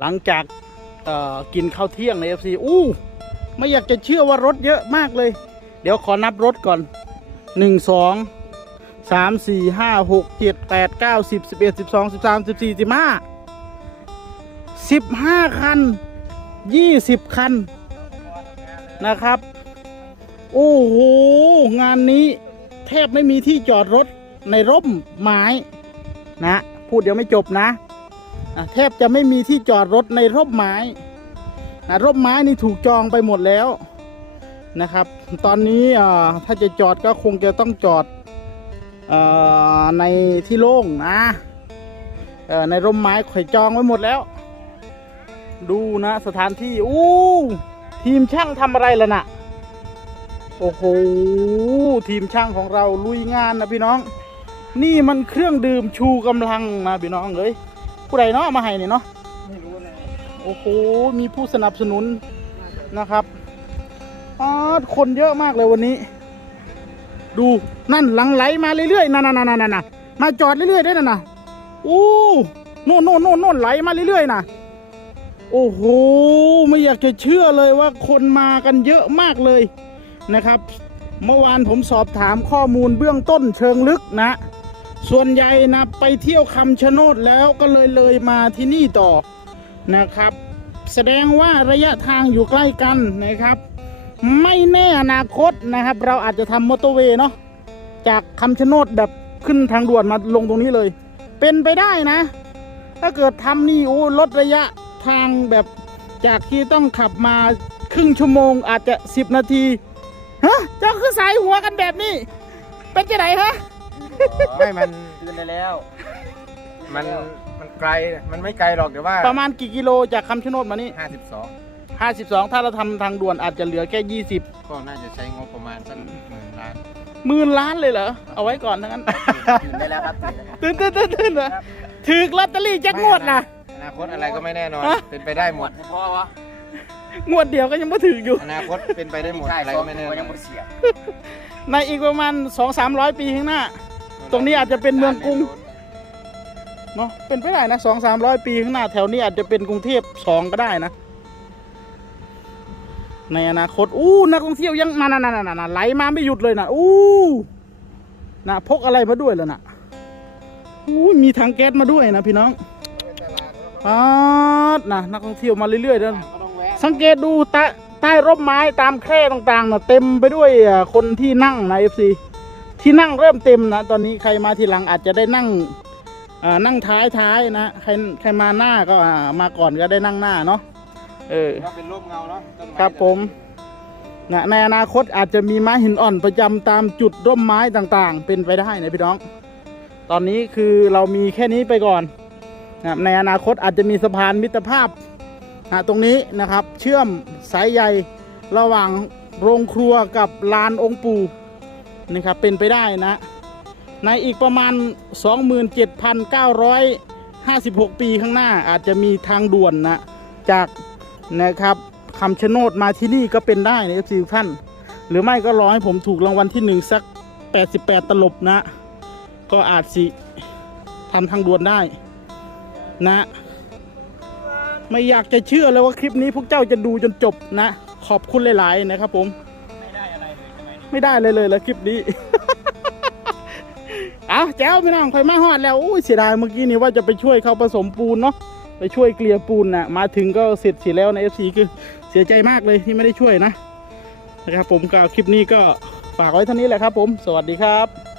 หลังจากกินข้าวเที่ยงใน FC อู้ไม่อยากจะเชื่อว่ารถเยอะมากเลย เดี๋ยวขอนับรถก่อน 1 2 3 4 5 6 7 8 9 10 11 12 13 14 15 15 คัน 20 คัน นะครับ โอ้โห งานนี้แทบไม่มีที่จอดรถในร่มไม้นะ พูดเดี๋ยวไม่จบนะ แทบจะไม่มีที่จอดรถในร่มไม้ร่มไม้นี่ถูกจองไปหมดแล้วนะครับ ตอนนี้ถ้าจะจอดก็คงจะต้องจอดในที่โล่งนะในร่มไม้ข่อยจองไว้หมดแล้ว ดูนะสถานที่อู้ทีมช่างทำอะไรล่ะน่ะโอ้โหทีมช่างของเราลุยงานนะพี่น้อง นี่มันเครื่องดื่มชูกำลังนะพี่น้องเอ้ย ผู้ใดเนาะเอามาให้นี่เนาะไม่รู้เลยโอ้โหมีผู้สนับสนุนนะครับอ๋อคนเยอะมากเลยวันนี้ ดูนั่นหลังไหลมาเรื่อยๆนั่นนั่นนั่นนั่นมาจอดเรื่อยๆได้นั่นนะอู้โน่นโน่นโน่นโน่นไหลมาเรื่อยๆนะโอ้โหไม่อยากจะเชื่อเลยว่าคนมากันเยอะมากเลยนะครับ เมื่อวานผมสอบถามข้อมูลเบื้องต้นเชิงลึกนะ ส่วนใหญ่นะไปเที่ยวคำชะโนดแล้วก็เลยเลยมาที่นี่ต่อนะครับ แสดงว่าระยะทางอยู่ใกล้กันนะครับ ไม่แน่อนาคตนะครับ เราอาจจะทำมอเตอร์เวย์เนาะจากคำชะโนดแบบขึ้นทางด่วนมาลงตรงนี้เลย เป็นไปได้นะ ถ้าเกิดทำนี่โอ้ลดระยะทางแบบจากที่ต้องขับมาครึ่งชั่วโมงอาจจะ 10 นาทีฮะเจ้าคือสายหัวกันแบบนี้ เป็นจะไหนฮะ ไม่มันตื่นได้แล้ว มันมันไกลมันไม่ไกลหรอกเดี๋ยวว่าประมาณกี่กิโลจากคำชะโนดมานี่52 52ถ้าเราทำทางด่วนอาจจะเหลือแค่20ก็น่าจะใช้งบประมาณสักหมื่นล้านหมื่นล้านเลยเหรอ เอาไว้ก่อนทั้งนั้นตื่นได้แล้วครับตื่นได้แล้วตื่นตื่นตื่นตื่นเหรอถือลอตเตอรี่แจ็คงวดนะ อนาคตอะไรก็ไม่แน่นอน ฮะ เป็นไปได้หมดให้พ่อวะ งวดเดียวก็ยังไม่ถึงอยู่ อนาคตเป็นไปได้หมดใช่อะไรสอก็งไม่แน่ตัวนยังอนไม่เสียในอีกประมาณ2 3 0 0ปีข้างหน้า ตรงนี้อาจจะเป็นเมืองกรุงเนาะเป็นไปได้นะสองสามร้อยปีข้างหน้าแถวนี้อาจจะเป็นกรุงเทพสองก็ได้นะ ในอนาคตอู้นักท่องเที่ยวยังนั่นนั่นนั่นนั่นไหลมาไม่หยุดเลยนะอู้นะพกอะไรมาด้วยแล้วนะอู้มีถังแก๊สมาด้วยนะพี่น้องป๊าดนะนักท่องเที่ยวมาเรื่อยๆเด้อก็ต้องแวะ สังเกตดูใต้ใต้ร่มไม้ตามแคร่ต่างๆนะเต็มไปด้วยอะคนที่นั่งนะเอฟซีที่นั่งเริ่มเต็มนะตอนนี้ใครมาทีหลังอาจจะได้นั่งอ่านั่งท้ายท้ายๆนะใครใครมาหน้าก็อ่ามาก่อนก็ได้นั่งหน้าเนาะเออก็เป็นร่มเงาเนาะต้นไม้ครับผมนะในอนาคตอาจจะมีไม้หินอ่อนประจำตามจุดร่มไม้ต่างๆ เป็นไปได้นะพี่น้อง ตอนนี้คือเรามีแค่นี้ไปก่อนนะในอนาคตอาจจะมีสะพานมิตรภาพนะ ตรงนี้นะครับเชื่อมสายใยระหว่างโรงครัวกับลานองค์ปู่นะครับเป็นไปได้นะ ในอีกประมาณ 27,956 ปีข้างหน้าอาจจะมีทางด่วนนะจากนะครับคำชะโนดมาที่นี่ก็เป็นได้ในเอฟซีท่าน หรือไม่ก็รอให้ผมถูกรางวัลที่หนึ่งสัก 88 ตลบนะ ก็อาจสิทำทางด่วนได้นะ ไม่อยากจะเชื่อเลยว่าคลิปนี้พวกเจ้าจะดูจนจบนะ ขอบคุณหลาย ๆ นะครับผม ไม่ได้อะไรเลยใช่ไหมไม่ได้เลยเลยแล้วคลิปนี้ เอาแจ้วพี่น้องคอยมาฮอดแล้วอุ้ยเสียดายเมื่อกี้นี่ว่าจะไปช่วยเขาผสมปูนเนาะไปช่วยเกลี่ยปูนนะ่ะมาถึงก็เสร็จเสียแล้วใน FC คือเสียใจมากเลยที่ไม่ได้ช่วยนะนะครับผมก็คลิปนี้ก็ฝากไว้เท่านี้แหละครับผม สวัสดีครับ